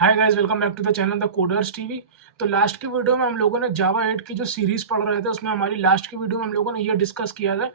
Hi guys, welcome back to the channel the coders TV. तो last की video में हम लोगों ने जावा 8 की जो सीरीज पढ़ रहे थे, उसमें हमारी लास्ट की वीडियो में हम लोगों ने ये डिस्कस किया था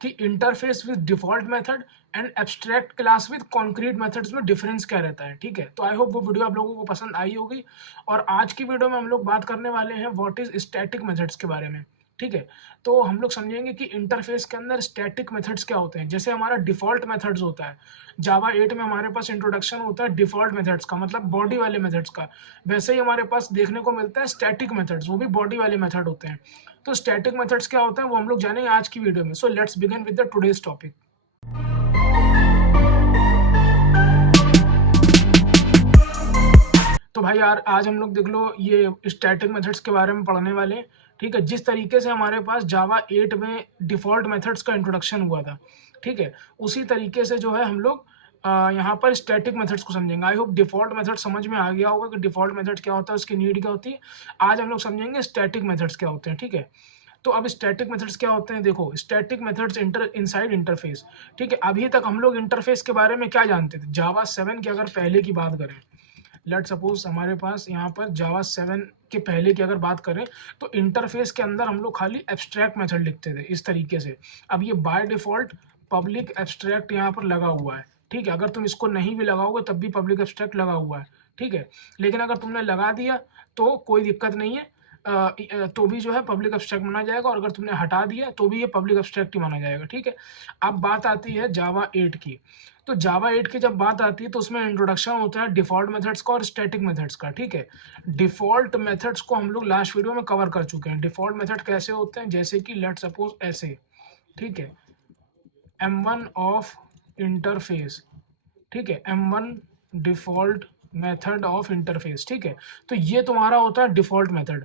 कि interface with default method and abstract class with concrete methods में डिफरेंस क्या रहता है। ठीक है, तो आई होप वो वीडियो आप लोगों को पसंद आई होगी। और आज की वीडियो में हम लोग बात करने वाले हैं व्हाट इज स्टैटिक मेथड्स के बारे में। ठीक है, तो हम लोग समझेंगे कि इंटरफेस के अंदर स्टैटिक मेथड्स क्या होते हैं। जैसे हमारा डिफॉल्ट मेथड्स होता है, जावा 8 में हमारे पास इंट्रोडक्शन होता है डिफॉल्ट मेथड्स का, मतलब बॉडी वाले मेथड्स का। वैसे ही हमारे पास देखने को मिलता है स्टैटिक मेथड्स, वो भी बॉडी वाले मेथड होते हैं। तो स्टैटिक मेथड्स क्या होते हैं वो हम लोग जानेंगे आज की वीडियो में। So let's begin with the today's topic. तो भाई यार, आज हम लोग देख लो ये स्टैटिक मेथड्स के बारे में पढ़ने वाले हैं। ठीक है, जिस तरीके से हमारे पास जावा 8 में डिफ़ॉल्ट मेथड्स का इंट्रोडक्शन हुआ था, ठीक है, उसी तरीके से जो है हम लोग यहाँ पर स्टैटिक मेथड्स को समझेंगे। आई होप डिफ़ॉल्ट मेथड समझ में आ गया होगा कि डिफ़ॉल्ट मेथड क्या होता है, उसकी नीड क्या होती है। आज हम लोग समझेंगे स्टैटिक मेथड्स क्या होते हैं। ठीक है, तो अब स्टैटिक मेथड्स क्या होते हैं, देखो स्टैटिक मेथड्स इनसाइड इंटरफेस। ठीक है, अभी तक हम लोग इंटरफेस के बारे में क्या जानते थे, जावा 7 की अगर पहले की बात करें, लेट सपोज हमारे पास यहाँ पर जावा 7 के पहले की अगर बात करें, तो इंटरफेस के अंदर हम लोग खाली एब्स्ट्रैक्ट मेथड लिखते थे इस तरीके से। अब ये बाय डिफॉल्ट पब्लिक एब्स्ट्रैक्ट यहाँ पर लगा हुआ है। ठीक है, अगर तुम इसको नहीं भी लगाओगे तब भी पब्लिक एब्स्ट्रैक्ट लगा हुआ है। ठीक है, लेकिन अगर तुमने लगा दिया तो कोई दिक्कत नहीं है, तो भी जो है पब्लिक एब्स्ट्रैक्ट माना जाएगा, और अगर तुमने हटा दिया तो भी ये पब्लिक एब्स्ट्रैक्ट ही माना जाएगा। ठीक है, अब बात आती है जावा 8 की। तो जावा 8 की जब बात आती है तो उसमें इंट्रोडक्शन होता है डिफॉल्ट मेथड्स का और स्टैटिक मेथड्स का। ठीक है, डिफॉल्ट मेथड्स को हम लोग लास्ट वीडियो में कवर कर चुके हैं। डिफॉल्ट मेथड कैसे होते हैं, जैसे कि लेट सपोज ऐसे। ठीक है, M1 ऑफ इंटरफेस। ठीक है, M1 default method of interface. ठीक है, तो ये तुम्हारा होता है डिफॉल्ट मेथड।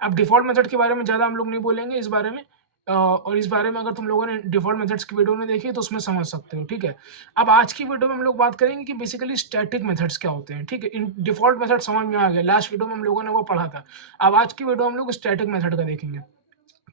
अब डिफॉल्ट मेथड के बारे में ज़्यादा हम लोग नहीं बोलेंगे इस बारे में, और इस बारे में अगर तुम लोगों ने डिफॉल्ट मेथड्स की वीडियो में देखी है तो उसमें समझ सकते हो। ठीक है, अब आज की वीडियो में हम लोग बात करेंगे कि बेसिकली स्टैटिक मेथड्स क्या होते हैं। ठीक है, इन डिफॉल्ट मेथड समझ में आ गया, लास्ट वीडियो में हम लोगों ने वो पढ़ा था। अब आज की वीडियो में हम लोग स्टैटिक मेथड का देखेंगे।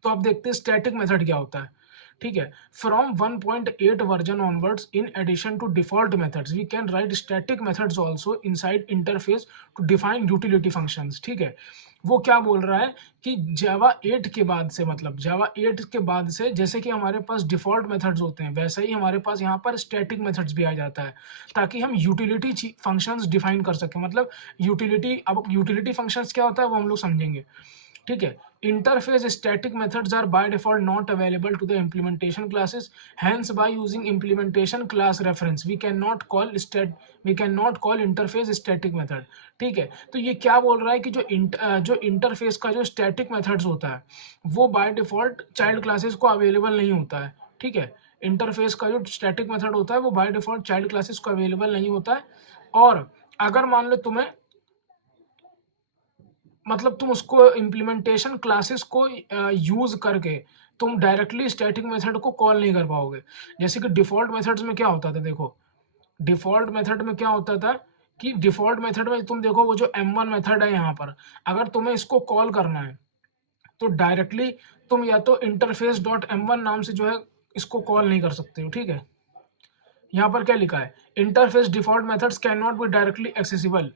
तो अब देखते हैं स्टैटिक मेथड क्या होता है। ठीक है, from 1.8 version onwards, in addition to default methods we can write static methods also inside interface to define utility functions. ठीक है, वो क्या बोल रहा है कि जावा 8 के बाद से, मतलब जावा 8 के बाद से जैसे कि हमारे पास डिफॉल्ट मेथड्स होते हैं, वैसे ही हमारे पास यहाँ पर स्टैटिक मेथड्स भी आ जाता है, ताकि हम यूटिलिटी फंक्शंस डिफाइन कर सकें। मतलब यूटिलिटी, अब यूटिलिटी फंक्शंस क्या होता है वो हम लोग समझेंगे। ठीक है, interface static methods are by default not available to the implementation classes. Hence, by using implementation class reference we cannot call interface static method. ठीक है, तो ये क्या बोल रहा है कि जो इंटरफेस का जो स्टैटिक मेथड्स होता है वो बाय डिफॉल्ट चाइल्ड क्लासेस को अवेलेबल नहीं होता है। ठीक है, इंटरफेस का जो स्टैटिक मेथड होता है वो बाय डिफॉल्ट चाइल्ड क्लासेस को अवेलेबल नहीं होता है। और अगर मान लो तुम्हें, मतलब तुम उसको इम्प्लीमेंटेशन क्लासेस को यूज़ करके तुम डायरेक्टली स्टैटिक मेथड को कॉल नहीं कर पाओगे। जैसे कि डिफ़ॉल्ट मेथड्स में क्या होता था, देखो डिफ़ॉल्ट मेथड में क्या होता था कि डिफ़ॉल्ट मेथड में तुम देखो वो जो M1 मेथड है यहाँ पर, अगर तुम्हें इसको कॉल करना है तो डायरेक्टली तुम या तो इंटरफेस डॉट M1 नाम से जो है इसको कॉल नहीं कर सकते हो। ठीक है, यहाँ पर क्या लिखा है, interface default methods can not be directly accessible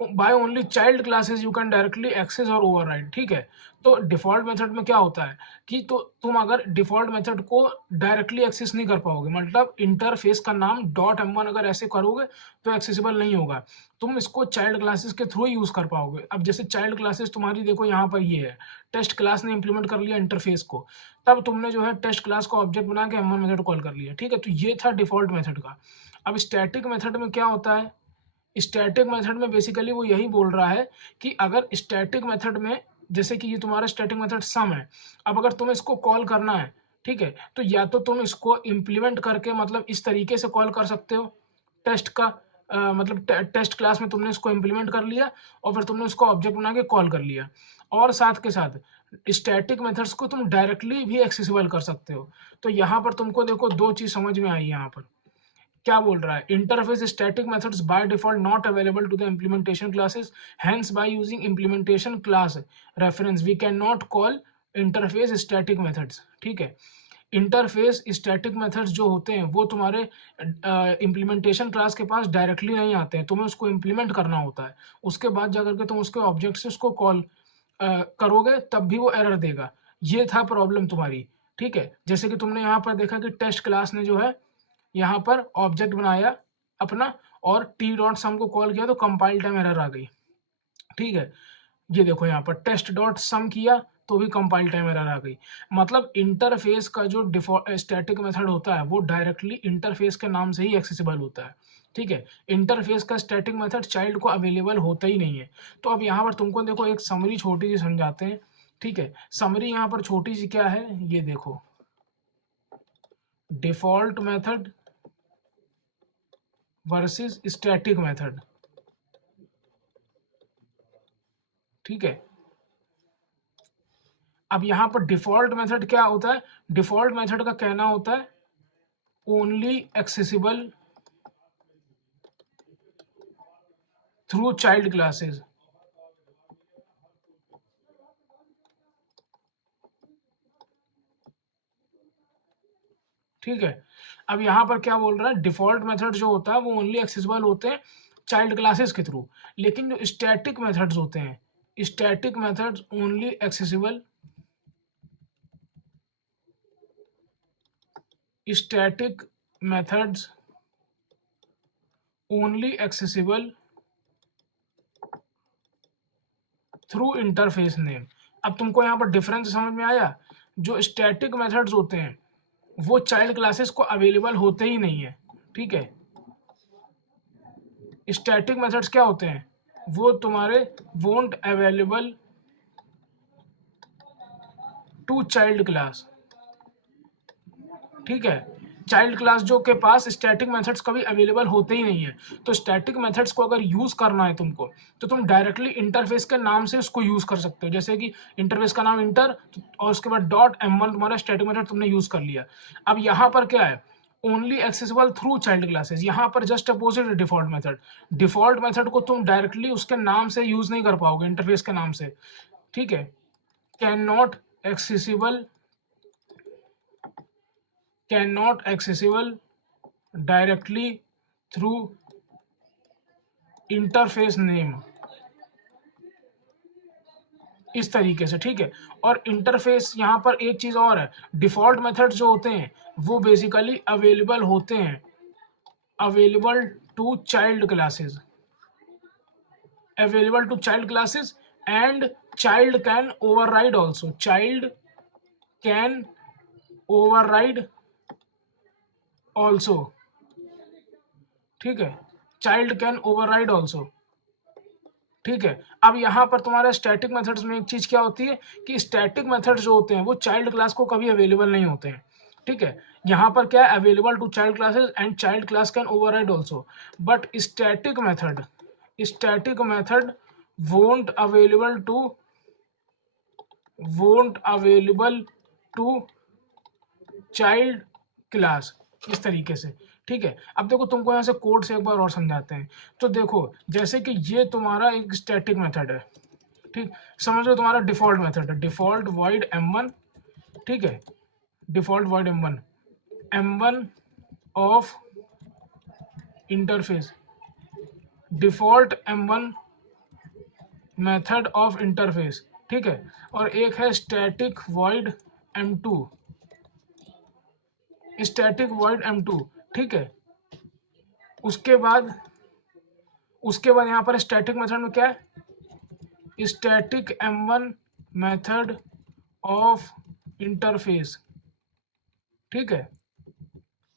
by only child classes you can directly access और ओवरराइड। ठीक है, तो डिफॉल्ट मेथड में क्या होता है कि तो तुम अगर डिफॉल्ट मेथड को डायरेक्टली एक्सेस नहीं कर पाओगे, मतलब इंटरफेस का नाम डॉट M1 अगर ऐसे करोगे तो एक्सेसिबल नहीं होगा, तुम इसको चाइल्ड क्लासेस के थ्रू यूज कर पाओगे। अब जैसे चाइल्ड क्लासेस तुम्हारी देखो यहाँ पर ये है, टेस्ट क्लास ने इंप्लीमेंट कर लिया इंटरफेस को, तब तुमने जो है टेस्ट क्लास को ऑब्जेक्ट बना के M1 मेथड कॉल कर लिया। ठीक है, तो ये था डिफॉल्ट मेथड का। अब स्टैटिक मेथड में क्या होता है, स्टैटिक मेथड में बेसिकली वो यही बोल रहा है कि अगर स्टैटिक मेथड में, जैसे कि ये तुम्हारा स्टैटिक मेथड सम है, अब अगर तुम्हें इसको कॉल करना है, ठीक है, तो या तो तुम इसको इम्प्लीमेंट करके मतलब इस तरीके से कॉल कर सकते हो टेस्ट का, मतलब टेस्ट क्लास में तुमने इसको इम्प्लीमेंट कर लिया और फिर तुमने उसको ऑब्जेक्ट बना के कॉल कर लिया, और साथ के साथ स्टैटिक मेथड्स को तुम डायरेक्टली भी एक्सेसिबल कर सकते हो। तो यहाँ पर तुमको देखो दो चीज़ समझ में आई यहाँ पर, क्या बोल रहा है, interface static methods by default not available to the implementation classes, hence by using implementation class reference we can not call interface static methods. ठीक है, इंटरफेस स्टैटिक मेथड्स जो होते हैं वो तुम्हारे इम्प्लीमेंटेशन क्लास के पास डायरेक्टली नहीं आते हैं, तुम्हें उसको इम्प्लीमेंट करना होता है। उसके बाद जाकर के तुम उसके ऑब्जेक्ट से उसको कॉल करोगे तब भी वो एरर देगा। ये था प्रॉब्लम तुम्हारी, ठीक है। जैसे कि तुमने यहाँ पर देखा कि टेस्ट क्लास ने जो है यहाँ पर ऑब्जेक्ट बनाया अपना और टी डॉट सम को कॉल किया तो कंपाइल टाइम एरर आ गई, ठीक है। ये देखो यहाँ पर टेस्ट डॉट सम किया तो भी कंपाइल टाइम एरर आ गई। मतलब इंटरफेस का जो डिफॉल्ट स्टैटिक मेथड होता है वो डायरेक्टली इंटरफेस के नाम से ही एक्सेसिबल होता है, ठीक है। इंटरफेस का स्टैटिक मेथड चाइल्ड को अवेलेबल होता ही नहीं है। तो अब यहाँ पर तुमको देखो एक समरी छोटी सी समझाते हैं, ठीक है। समरी यहाँ पर छोटी सी क्या है, ये देखो, default method versus static method, ठीक है। अब यहाँ पर डिफॉल्ट मेथड क्या होता है, डिफॉल्ट मेथड का कहना होता है only accessible through child classes, ठीक है। अब यहाँ पर क्या बोल रहा है, डिफॉल्ट मेथड जो होता है वो ओनली एक्सेसिबल होते हैं चाइल्ड क्लासेस के थ्रू, लेकिन जो स्टैटिक मेथड्स होते हैं static methods only accessible static methods only accessible through interface name. अब तुमको यहाँ पर डिफरेंस समझ में आया, जो स्टैटिक मेथड्स होते हैं वो चाइल्ड क्लासेस को अवेलेबल होते ही नहीं है, ठीक है। स्टैटिक मेथड्स क्या होते हैं, वो तुम्हारे won't available to child class, ठीक है। चाइल्ड क्लास जो के पास स्टैटिक मेथड्स कभी अवेलेबल होते ही नहीं है। तो स्टैटिक मेथड्स को अगर यूज करना है तुमको तो तुम डायरेक्टली इंटरफेस के नाम से उसको यूज कर सकते हो, जैसे कि इंटरफेस का नाम इंटर और उसके बाद डॉट M1 तुम्हारा स्टैटिक मेथड तुमने यूज कर लिया। अब यहाँ पर क्या है, only accessible through child classes, यहाँ पर जस्ट अपोजिट है डिफॉल्ट मेथड। डिफॉल्ट मेथड को तुम डायरेक्टली उसके नाम से यूज नहीं कर पाओगे, इंटरफेस के नाम से, ठीक है। Can not accessible cannot accessible directly through interface name, इस तरीके से, ठीक है। और इंटरफेस यहाँ पर एक चीज और है, डिफॉल्ट मेथड जो होते हैं वो बेसिकली अवेलेबल होते हैं available to child classes, available to child classes and child can override also, child can override also, ठीक है। चाइल्ड कैन ओवरराइड ऑल्सो, ठीक है। अब यहाँ पर तुम्हारे स्टैटिक मेथड्स में एक चीज क्या होती है कि स्टैटिक मेथड्स जो होते हैं वो चाइल्ड क्लास को कभी अवेलेबल नहीं होते हैं, ठीक है। यहाँ पर क्या है, available to child classes and child class can override also, but static method won't available to child class, इस तरीके से, ठीक है। अब देखो तुमको यहाँ से कोड से एक बार और समझाते हैं। तो देखो जैसे कि ये तुम्हारा एक स्टैटिक मेथड है, ठीक, समझ लो तुम्हारा डिफॉल्ट मेथड है, डिफॉल्ट वॉइड M1, ठीक है। Default void M1 of interface, default M1 method of interface, ठीक है। और एक है static void M2, static void M2, ठीक है। उसके बाद यहाँ पर स्टैटिक मेथड में क्या है, static M1 method of interface, ठीक है।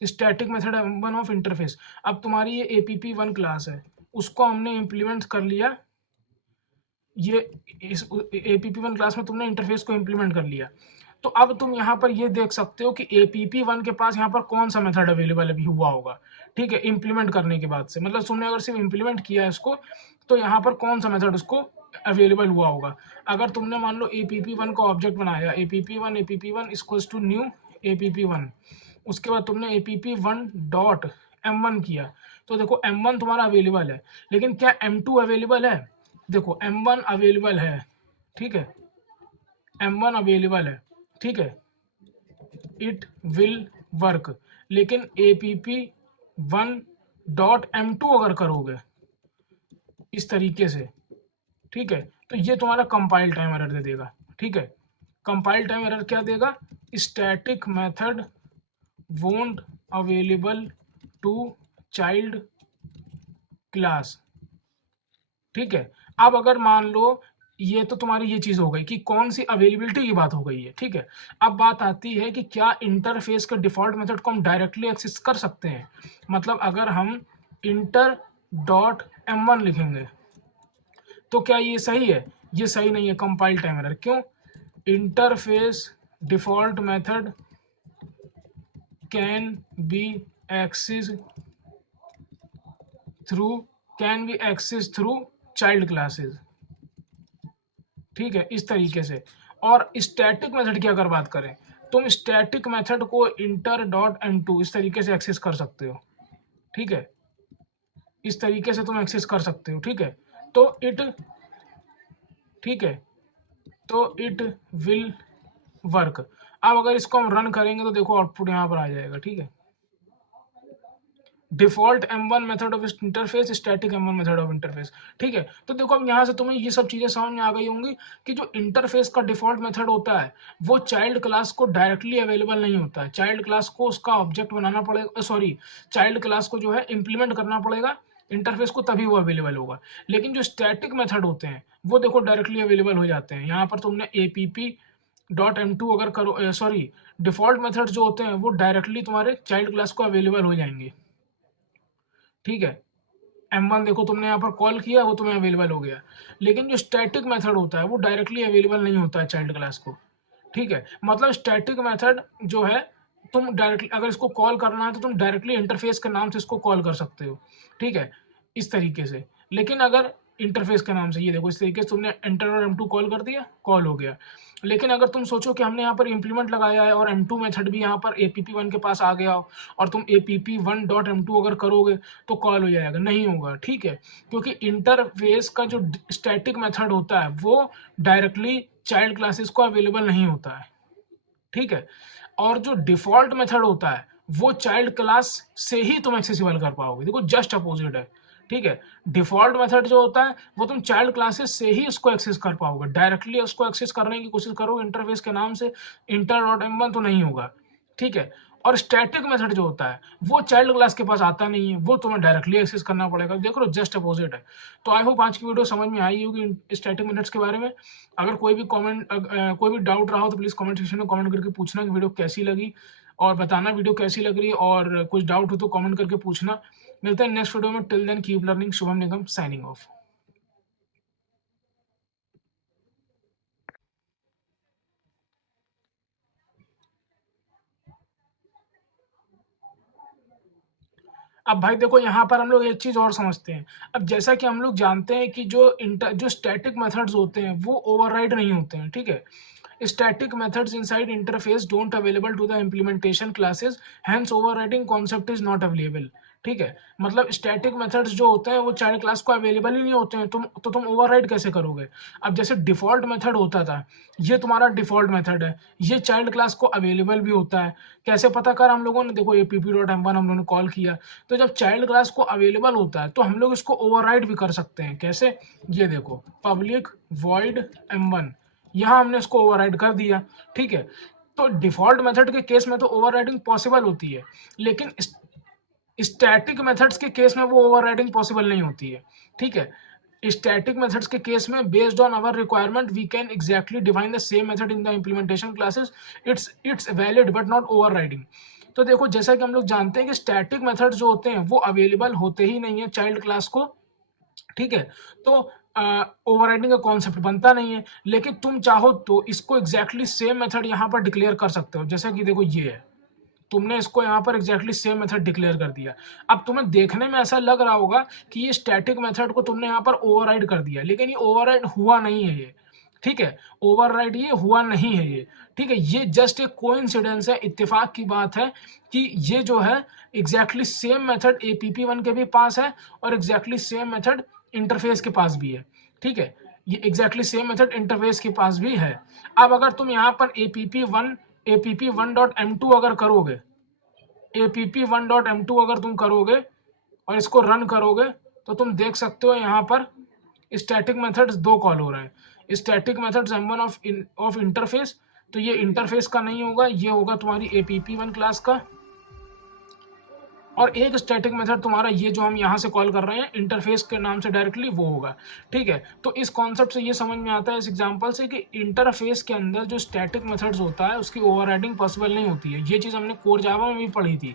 Static method M1 of interface. अब तुम्हारी ये APP1 क्लास है, उसको हमने इम्प्लीमेंट कर लिया, ये इस APP1 क्लास में तुमने इंटरफेस को इम्प्लीमेंट कर लिया। तो अब तुम यहाँ पर ये देख सकते हो कि APP1 के पास यहाँ पर कौन सा मेथड अवेलेबल अभी हुआ होगा, ठीक है। इम्प्लीमेंट करने के बाद से, मतलब तुमने अगर सिर्फ इम्प्लीमेंट किया है इसको तो यहाँ पर कौन सा मेथड उसको अवेलेबल हुआ होगा। अगर तुमने मान लो APP1 का ऑब्जेक्ट बनाया, APP1 equals to new APP1, उसके बाद तुमने APP1 डॉट M1 किया, तो देखो M1 तुम्हारा अवेलेबल है, लेकिन क्या M2 अवेलेबल है, देखो M1 अवेलेबल है, ठीक है। M1 अवेलेबल है, ठीक है। It will work. लेकिन app1.m2 अगर करोगे इस तरीके से, ठीक है, तो ये तुम्हारा कंपाइल टाइम एरर दे देगा। ठीक है, कंपाइल टाइम एरर क्या देगा? Static method won't available to child class. ठीक है, अब अगर मान लो ये तो तुम्हारी ये चीज हो गई कि कौन सी अवेलेबिलिटी की बात हो गई है। ठीक है, अब बात आती है कि क्या इंटरफेस के डिफॉल्ट मेथड को हम डायरेक्टली एक्सेस कर सकते हैं। मतलब अगर हम इंटर डॉट m1 लिखेंगे तो क्या ये सही है? ये सही नहीं है, कंपाइल टाइम एरर। क्यों? Interface default method can be access through child classes. ठीक है, इस तरीके से। और स्टैटिक मेथड की अगर बात करें, तुम स्टैटिक मेथड को इंटर डॉट m2 इस तरीके से एक्सेस कर सकते हो। ठीक है, इस तरीके से तुम एक्सेस कर सकते हो। ठीक है, तो ठीक है, तो इट विल वर्क। अब अगर इसको हम रन करेंगे तो देखो आउटपुट यहाँ पर आ जाएगा। ठीक है, default m1 method of interface, static m1 method of interface. ठीक है, तो देखो अब यहाँ से तुम्हें ये सब चीजें समझ में आ गई होंगी कि जो इंटरफेस का डिफॉल्ट मेथड होता है वो चाइल्ड क्लास को डायरेक्टली अवेलेबल नहीं होता है। चाइल्ड क्लास को उसका ऑब्जेक्ट बनाना पड़ेगा, सॉरी, चाइल्ड क्लास को जो है इंप्लीमेंट करना पड़ेगा इंटरफेस को, तभी वो अवेलेबल होगा। लेकिन जो स्टैटिक मेथड होते हैं वो देखो डायरेक्टली अवेलेबल हो जाते हैं। यहाँ पर तुमने app.m2 अगर करो, सॉरी, डिफॉल्ट मेथड जो होते हैं वो डायरेक्टली तुम्हारे चाइल्ड क्लास को अवेलेबल हो जाएंगे। ठीक है, m1 देखो तुमने यहाँ पर कॉल किया, वो तुम्हें अवेलेबल हो गया। लेकिन जो स्टैटिक मेथड होता है वो डायरेक्टली अवेलेबल नहीं होता है चाइल्ड क्लास को। ठीक है, मतलब स्टैटिक मेथड जो है तुम डायरेक्टली अगर इसको कॉल करना है तो तुम डायरेक्टली इंटरफेस के नाम से इसको कॉल कर सकते हो। ठीक है, इस तरीके से। लेकिन अगर इंटरफेस के नाम से, ये देखो इस तरीके से तुमने एंटर और m2 कॉल कर दिया, कॉल हो गया। लेकिन अगर तुम सोचो कि हमने यहाँ पर इंप्लीमेंट लगाया है और m2 मेथड भी यहाँ पर app1 के पास आ गया हो और तुम app1.m2 अगर करोगे तो कॉल हो जाएगा, नहीं होगा। ठीक है, क्योंकि इंटरफेस का जो स्टैटिक मेथड होता है वो डायरेक्टली चाइल्ड क्लासेस को अवेलेबल नहीं होता है। ठीक है, और जो डिफॉल्ट मेथड होता है वो चाइल्ड क्लास से ही तुम एक्सेसिबल कर पाओगे। देखो जस्ट अपोजिट है। ठीक है, डिफॉल्ट मेथड जो होता है वो तुम चाइल्ड क्लासेस से ही उसको एक्सेस कर पाओगे, डायरेक्टली उसको एक्सेस करने की कोशिश करो इंटरफेस के नाम से इंटर डॉट m1 तो नहीं होगा। ठीक है, और स्टैटिक मेथड जो होता है वो चाइल्ड क्लास के पास आता नहीं है, वो तुम्हें डायरेक्टली एक्सेस करना पड़ेगा। देख लो जस्ट अपोजिट है। तो आई होप आज की वीडियो समझ में आई होगी स्टैटिक मेथड्स के बारे में। अगर कोई भी डाउट रहा हो तो प्लीज़ कमेंट सेक्शन में कमेंट करके पूछना कि वीडियो कैसी लगी, और बताना वीडियो कैसी लग रही है, और कुछ डाउट हो तो कमेंट करके पूछना। मिलते हैं नेक्स्ट वीडियो में। Till then keep learning. Shubham Nigam signing off. अब भाई देखो यहाँ पर हम लोग एक चीज और समझते हैं। अब जैसा कि हम लोग जानते हैं कि जो स्टैटिक मेथड्स होते हैं वो ओवरराइड नहीं होते हैं। ठीक है, static methods inside interface don't available to the implementation classes, hence overriding concept is not available। ठीक है, मतलब स्टैटिक मेथड्स जो होते हैं वो चाइल्ड क्लास को अवेलेबल ही नहीं होते हैं, तुम ओवरराइड कैसे करोगे? अब जैसे डिफॉल्ट मेथड होता था, ये तुम्हारा डिफॉल्ट मेथड है, ये चाइल्ड क्लास को अवेलेबल भी होता है। कैसे पता कर हम लोगों ने? देखो app.m1 हम लोगों ने कॉल किया, तो जब चाइल्ड क्लास को अवेलेबल होता है तो हम लोग इसको ओवरराइड भी कर सकते हैं। कैसे? ये देखो पब्लिक वॉइड m1, यहाँ हमने इसको ओवरराइड कर दिया। ठीक है, तो डिफॉल्ट मेथड के केस में तो ओवरराइडिंग पॉसिबल होती है, लेकिन स्टैटिक मेथड्स के केस में वो ओवरराइडिंग पॉसिबल नहीं होती है। ठीक है, स्टैटिक मेथड्स के केस में based on our requirement we can exactly define the same method in the implementation classes, it's valid but not overriding. तो देखो जैसा कि हम लोग जानते हैं कि स्टैटिक मेथड जो होते हैं वो अवेलेबल होते ही नहीं है चाइल्ड क्लास को। ठीक है, तो ओवरराइडिंग का कॉन्सेप्ट बनता नहीं है। लेकिन तुम चाहो तो इसको एग्जैक्टली सेम मेथड यहाँ पर डिक्लेयर कर सकते हो। जैसा कि देखो ये है, तुमने इसको यहाँ पर एग्जैक्टली सेम मेथड डिक्लेयर कर दिया। अब तुम्हें देखने में ऐसा लग रहा होगा कि ये स्टैटिक मेथड को तुमने यहाँ पर ओवरराइड कर दिया, लेकिन ये ओवरराइड हुआ नहीं है ये। ठीक है, ओवरराइड ये हुआ नहीं है ये। ठीक है, ये जस्ट एक कोइंसिडेंस है, इत्तेफाक की बात है कि ये जो है एग्जैक्टली सेम मेथड app1 के भी पास है और एग्जैक्टली सेम मेथड इंटरफेस के पास भी है। ठीक है, ये एग्जैक्टली सेम मेथड इंटरफेस के पास भी है। अब अगर तुम यहाँ पर app1 app1.m2 अगर करोगे, app1.m2 अगर तुम करोगे और इसको रन करोगे तो तुम देख सकते हो यहाँ पर स्टैटिक मेथड्स 2 कॉल हो रहे हैं। Static methods m1 of interface, तो ये इंटरफेस का नहीं होगा, ये होगा तुम्हारी app1 क्लास का। और एक स्टैटिक मेथड तुम्हारा ये जो हम यहाँ से कॉल कर रहे हैं इंटरफेस के नाम से डायरेक्टली, वो होगा। ठीक है, तो इस कॉन्सेप्ट से ये समझ में आता है इस एग्जांपल से कि इंटरफेस के अंदर जो स्टैटिक मेथड्स होता है उसकी ओवरराइडिंग पॉसिबल नहीं होती है। ये चीज़ हमने कोर जावा में भी पढ़ी थी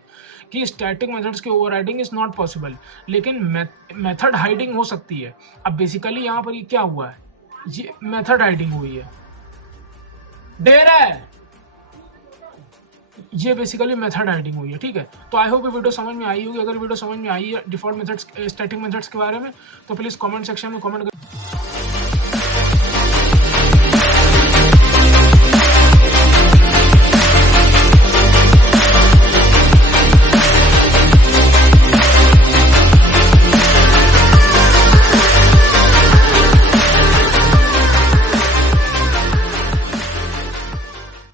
कि स्टैटिक मेथड्स की ओवरराइडिंग इज नॉट पॉसिबल, लेकिन मेथड हाइडिंग हो सकती है। अब बेसिकली यहाँ पर ये क्या हुआ है, ये मेथड हाइडिंग हुई है, डेरा है, ये बेसिकली मेथड हाइडिंग हुई है। ठीक है, तो आई होप ये वीडियो समझ में आई होगी। अगर वीडियो समझ में आई है डिफॉल्ट मेथड्स, स्टैटिक मेथड्स के बारे में, तो प्लीज़ कमेंट सेक्शन में कमेंट कर